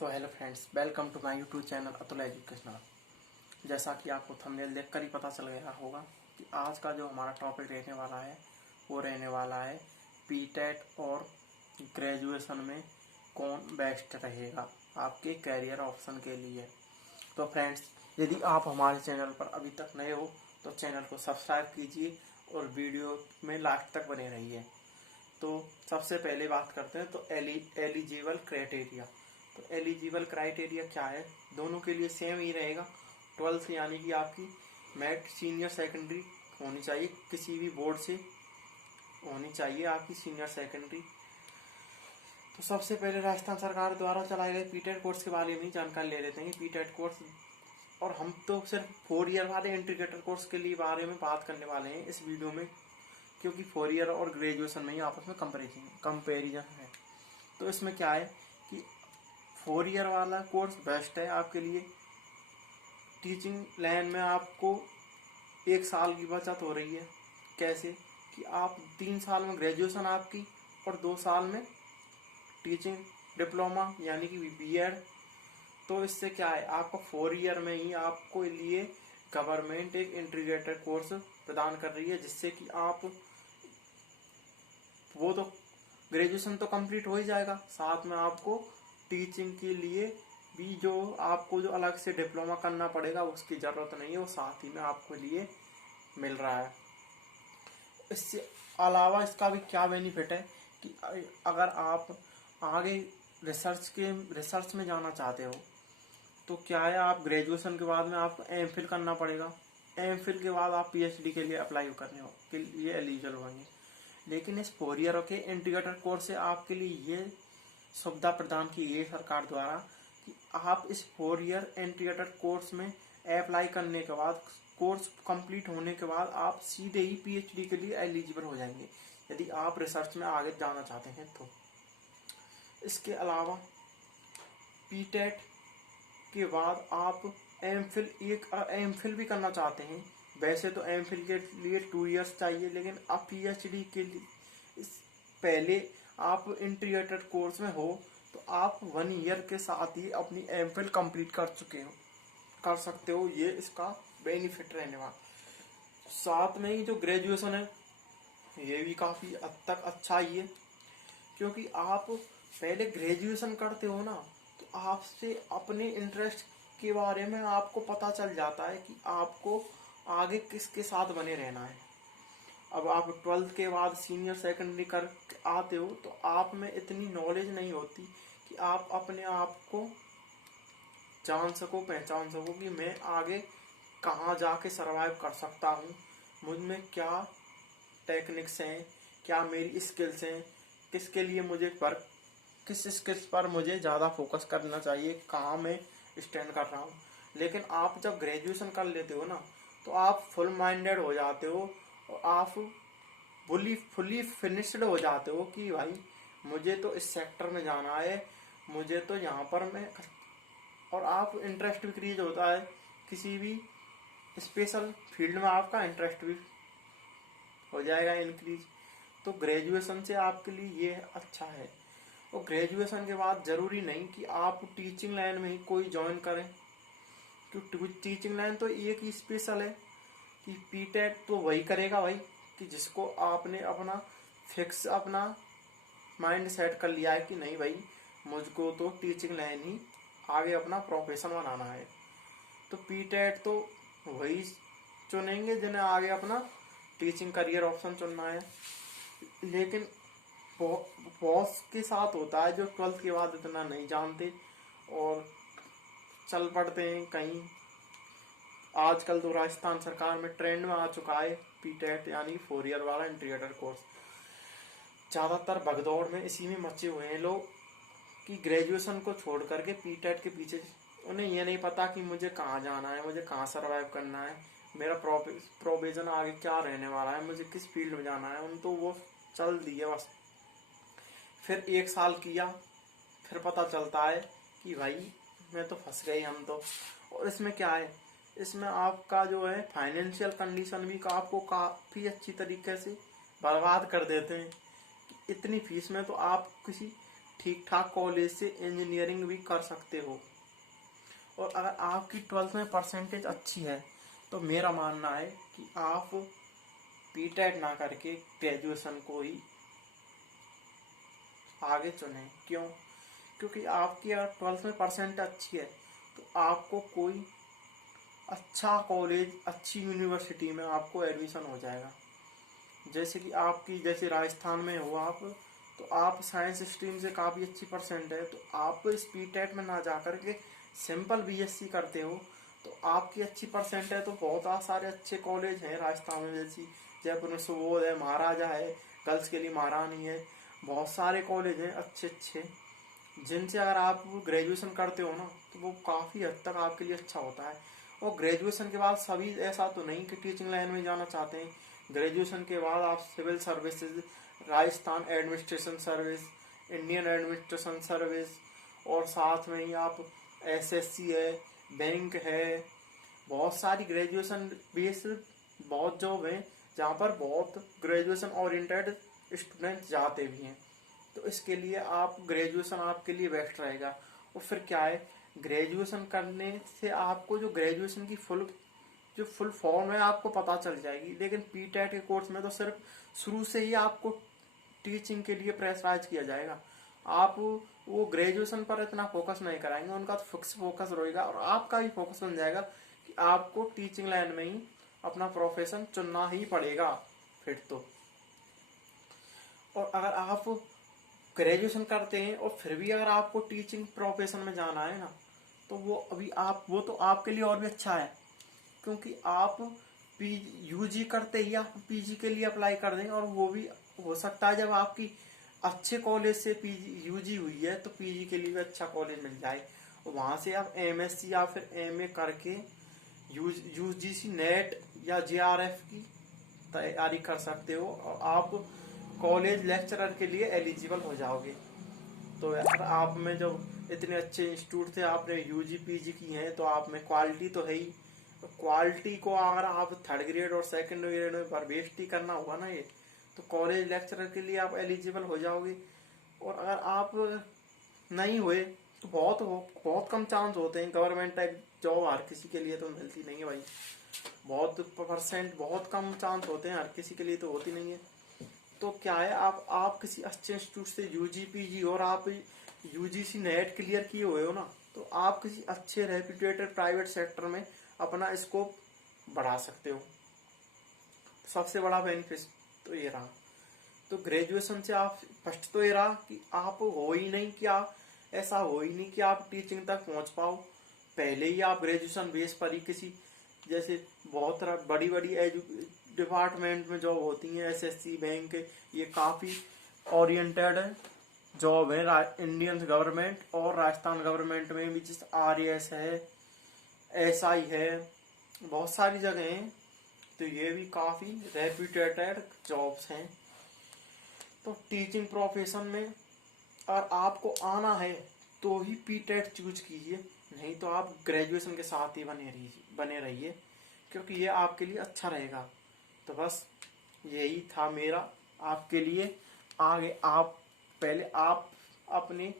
तो hello friends, welcome to my YouTube channel Atul educational. जैसा कि आपको थंबनेल देखकर ही पता चल गया होगा कि आज का जो हमारा टॉपिक रहने वाला है वो रहने वाला है बीटेट और ग्रेजुएशन में कौन बेस्ट रहेगा आपके कैरियर ऑप्शन के लिए। तो फ्रेंड्स, यदि आप हमारे चैनल पर अभी तक नए हो तो चैनल को सब्सक्राइब कीजिए और वीडियो में लास्ट तक बने रहिए। तो सबसे पहले बात करते हैं तो एलिजिबल क्राइटेरिया। तो एलिजिबल क्राइटेरिया क्या है, दोनों के लिए सेम ही रहेगा। 12th यानी कि आपकी मैट सीनियर सेकेंडरी होनी चाहिए, किसी भी बोर्ड से होनी चाहिए आपकी सीनियर सेकेंडरी। तो सबसे पहले राजस्थान सरकार द्वारा चलाए गए पीटेट कोर्स के बारे में जानकारी ले लेते हैं। पीटेट कोर्स, और हम तो सिर्फ 4 ईयर वाले इंटीग्रेटेड कोर्स के लिए बारे में बात करने वाले हैं इस वीडियो में, क्योंकि 4 ईयर और ग्रेजुएशन में ही आपस में कंपेरिजन है। तो इसमें क्या है कि 4 ईयर वाला कोर्स बेस्ट है आपके लिए। टीचिंग लाइन में आपको 1 साल की बचत हो रही है। कैसे कि आप 3 साल में ग्रेजुएशन आपकी और 2 साल में टीचिंग डिप्लोमा यानी कि बीएड। तो इससे क्या है, आपको 4 ईयर में ही आपको लिए गवर्नमेंट एक इंटीग्रेटेड कोर्स प्रदान कर रही है, जिससे कि आप वो तो ग्रेजुएशन तो कंप्लीट हो ही जाएगा, साथ में आपको टीचिंग के लिए भी जो आपको जो अलग से डिप्लोमा करना पड़ेगा उसकी ज़रूरत नहीं है, वो साथ ही में आपको लिए मिल रहा है। इससे अलावा इसका भी क्या बेनिफिट है कि अगर आप आगे रिसर्च में जाना चाहते हो तो क्या है, आप ग्रेजुएशन के बाद में आपको एमफिल करना पड़ेगा। एमफिल के बाद आप पीएचडी के लिए अप्लाई करने के लिए एलिजिबल होंगे। लेकिन इस 4 ईयर के इंटीग्रेटेड कोर्स से आपके लिए ये सुविधा प्रदान की है सरकार द्वारा कि आप इस 4 ईयर इंटीग्रेटेड कोर्स में अप्लाई करने के बाद, कोर्स कंप्लीट होने के बाद आप सीधे ही पीएचडी के लिए एलिजिबल हो जाएंगे, यदि आप रिसर्च में आगे जाना चाहते हैं तो। इसके अलावा पीटेट के बाद आप एमफिल भी करना चाहते हैं। वैसे तो एमफिल के लिए 2 ईयर्स चाहिए, लेकिन अब पीएचडी के लिए पहले आप इंटीग्रेटेड कोर्स में हो तो आप 1 ईयर के साथ ही अपनी एमफिल कंप्लीट कर सकते हो। ये इसका बेनिफिट रहने वाला। साथ में ही जो ग्रेजुएशन है ये भी काफ़ी हद तक अच्छा ही है, क्योंकि आप पहले ग्रेजुएशन करते हो ना, तो आपसे अपने इंटरेस्ट के बारे में आपको पता चल जाता है कि आपको आगे किसके साथ बने रहना है। अब आप 12th के बाद सीनियर सेकेंडरी कर आते हो तो आप में इतनी नॉलेज नहीं होती कि आप अपने आप को जान सको, पहचान सको कि मैं आगे कहाँ जाके सरवाइव कर सकता हूँ, मुझ में क्या टेक्निक्स हैं, क्या मेरी स्किल्स हैं, किसके लिए मुझे किस स्किल्स पर मुझे ज़्यादा फोकस करना चाहिए, कहाँ मैं स्टैंड कर रहा हूँ। लेकिन आप जब ग्रेजुएशन कर लेते हो ना तो आप फुल माइंडेड हो जाते हो और आप फुली फिनिश्ड हो जाते हो कि भाई मुझे तो इस सेक्टर में जाना है, मुझे तो यहाँ पर मैं, और आप इंटरेस्ट भी क्रिएट होता है किसी भी स्पेशल फील्ड में, आपका इंटरेस्ट भी हो जाएगा इंक्रीज। तो ग्रेजुएशन से आपके लिए ये अच्छा है। और ग्रेजुएशन के बाद जरूरी नहीं कि आप टीचिंग लाइन में ही कोई ज्वाइन करें, क्योंकि टीचिंग लाइन तो एक ही स्पेशल है कि पीटेट तो वही करेगा भाई कि जिसको आपने अपना फिक्स अपना माइंड सेट कर लिया है कि नहीं भाई मुझको तो टीचिंग लाइन ही आगे अपना प्रोफेशन बनाना है। तो पीटेट तो वही चुनेंगे जिन्हें आगे अपना टीचिंग करियर ऑप्शन चुनना है। लेकिन बॉस के साथ होता है जो 12th के बाद इतना नहीं जानते और चल पड़ते हैं कहीं। आजकल तो राजस्थान सरकार में ट्रेंड में आ चुका है पीटेट यानी 4 ईयर वाला इंटीग्रेटेड कोर्स। ज़्यादातर भगदौड़ में इसी में मचे हुए हैं लोग कि ग्रेजुएशन को छोड़ करके पीटेट के पीछे, उन्हें यह नहीं पता कि मुझे कहाँ जाना है, मुझे कहाँ सर्वाइव करना है, मेरा प्रोविजन आगे क्या रहने वाला है, मुझे किस फील्ड में जाना है। उन तो वो चल दिए बस। फिर 1 साल किया, फिर पता चलता है कि भाई मैं तो फंस गई हम तो। और इसमें क्या है, इसमें आपका जो है फाइनेंशियल कंडीशन भी आपको काफ़ी अच्छी तरीके से बर्बाद कर देते हैं। इतनी फीस में तो आप किसी ठीक ठाक कॉलेज से इंजीनियरिंग भी कर सकते हो। और अगर आपकी 12th में परसेंटेज अच्छी है तो मेरा मानना है कि आप बीटेक ना करके ग्रेजुएशन को ही आगे चुने। क्यों? क्योंकि आपकी अगर 12th में परसेंट अच्छी है तो आपको कोई अच्छा कॉलेज, अच्छी यूनिवर्सिटी में आपको एडमिशन हो जाएगा। जैसे कि आपकी, जैसे राजस्थान में हो आप, तो आप साइंस स्ट्रीम से काफ़ी अच्छी परसेंट है तो आप इस बीटेक में ना जा कर के सिंपल बीएससी करते हो तो आपकी अच्छी परसेंट है तो बहुत सारे अच्छे कॉलेज हैं राजस्थान में। जैसी जयपुर में सुबोध है, महाराजा है, गर्ल्स के लिए महारानी है, बहुत सारे कॉलेज हैं अच्छे अच्छे, जिनसे अगर आप ग्रेजुएशन करते हो ना तो वो काफ़ी हद तक आपके लिए अच्छा होता है। और ग्रेजुएशन के बाद सभी ऐसा तो नहीं कि टीचिंग लाइन में जाना चाहते हैं। ग्रेजुएशन के बाद आप civil services, Rajasthan administration service, Indian administration service, और साथ में ही आप एसएससी है, बैंक है, बहुत सारी ग्रेजुएशन बेस्ड बहुत जॉब हैं जहाँ पर बहुत ग्रेजुएशन ओरिएंटेड स्टूडेंट जाते भी हैं। तो इसके लिए आप ग्रेजुएशन आपके लिए बेस्ट रहेगा। और फिर क्या है, ग्रेजुएशन करने से आपको जो ग्रेजुएशन की फुल फॉर्म है आपको पता चल जाएगी। लेकिन पीटेट के कोर्स में तो सिर्फ शुरू से ही आपको टीचिंग के लिए प्रेशराइज किया जाएगा। आप वो ग्रेजुएशन पर इतना फोकस नहीं कराएंगे, उनका तो फिक्स फोकस रहेगा और आपका भी फोकस बन जाएगा कि आपको टीचिंग लाइन में ही अपना प्रोफेशन चुनना ही पड़ेगा फिर तो। और अगर आप ग्रेजुएशन करते हैं और फिर भी अगर आपको टीचिंग प्रोफेशन में जाना है ना तो वो तो आपके लिए और भी अच्छा है। क्योंकि आप यूजी करते ही आप पीजी के लिए अप्लाई कर देंगे और वो भी हो सकता है जब आपकी अच्छे कॉलेज से पीजी यूजी हुई है तो पीजी के लिए भी अच्छा कॉलेज मिल जाए और वहां से आप एमएससी या फिर एमए करके यूजीसी नेट या जेआरएफ की तैयारी कर सकते हो और आप कॉलेज लेक्चरर के लिए एलिजिबल हो जाओगे। तो यार आप में जब इतने अच्छे इंस्टीट्यूट थे, आपने यूजी पीजी की हैं तो आप में क्वालिटी तो है ही। क्वालिटी को अगर आप थर्ड ग्रेड और सेकंड ग्रेड में बर्बादी करना हुआ ना ये, तो कॉलेज लेक्चरर के लिए आप एलिजिबल हो जाओगे। और अगर आप नहीं हुए तो बहुत कम चांस होते हैं। गवर्नमेंट जॉब हर किसी के लिए तो मिलती नहीं है भाई, बहुत कम चांस होते हैं, हर किसी के लिए तो होती नहीं है। तो क्या है, आप किसी अच्छे इंस्टीट्यूट से यूजी पीजी और आप यूजीसी नेट क्लियर किए हुए हो ना तो आप किसी अच्छे रेप्यूटेड प्राइवेट सेक्टर में अपना स्कोप बढ़ा सकते हो। सबसे बड़ा बेनिफिट तो ये रहा। तो ग्रेजुएशन से आप फर्स्ट तो ये रहा कि आप हो ही नहीं कि आप ऐसा हो ही नहीं कि आप टीचिंग तक पहुंच पाओ। पहले ही आप ग्रेजुएशन बेस पर ही किसी, जैसे बहुत बड़ी बड़ी डिपार्टमेंट में जॉब होती हैं, एसएससी बैंक, ये काफी ओरिएंटेड जॉब है इंडियन गवर्नमेंट और राजस्थान गवर्नमेंट में भी, जैसे आरएएस है, एसआई है, बहुत सारी जगह हैं। तो ये भी काफी रेप्यूटेड जॉब्स हैं। तो टीचिंग प्रोफेशन में अगर आपको आना है तो ही पीटेट चूज कीजिए, नहीं तो आप ग्रेजुएशन के साथ ही बने रहिए क्योंकि ये आपके लिए अच्छा रहेगा। तो बस यही था मेरा आपके लिए। आगे पहले आप अपने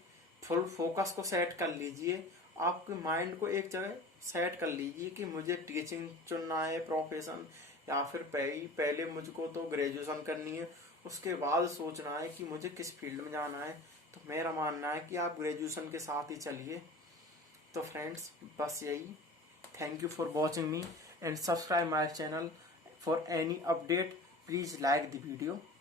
फुल फोकस को सेट कर लीजिए, आपके माइंड को एक जगह सेट कर लीजिए कि मुझे टीचिंग चुनना है प्रोफेशन, या फिर पहले मुझको तो ग्रेजुएशन करनी है, उसके बाद सोचना है कि मुझे किस फील्ड में जाना है। तो मेरा मानना है कि आप ग्रेजुएशन के साथ ही चलिए। तो फ्रेंड्स बस यही। Thank you for watching me and subscribe my channel for any update. Please like the video.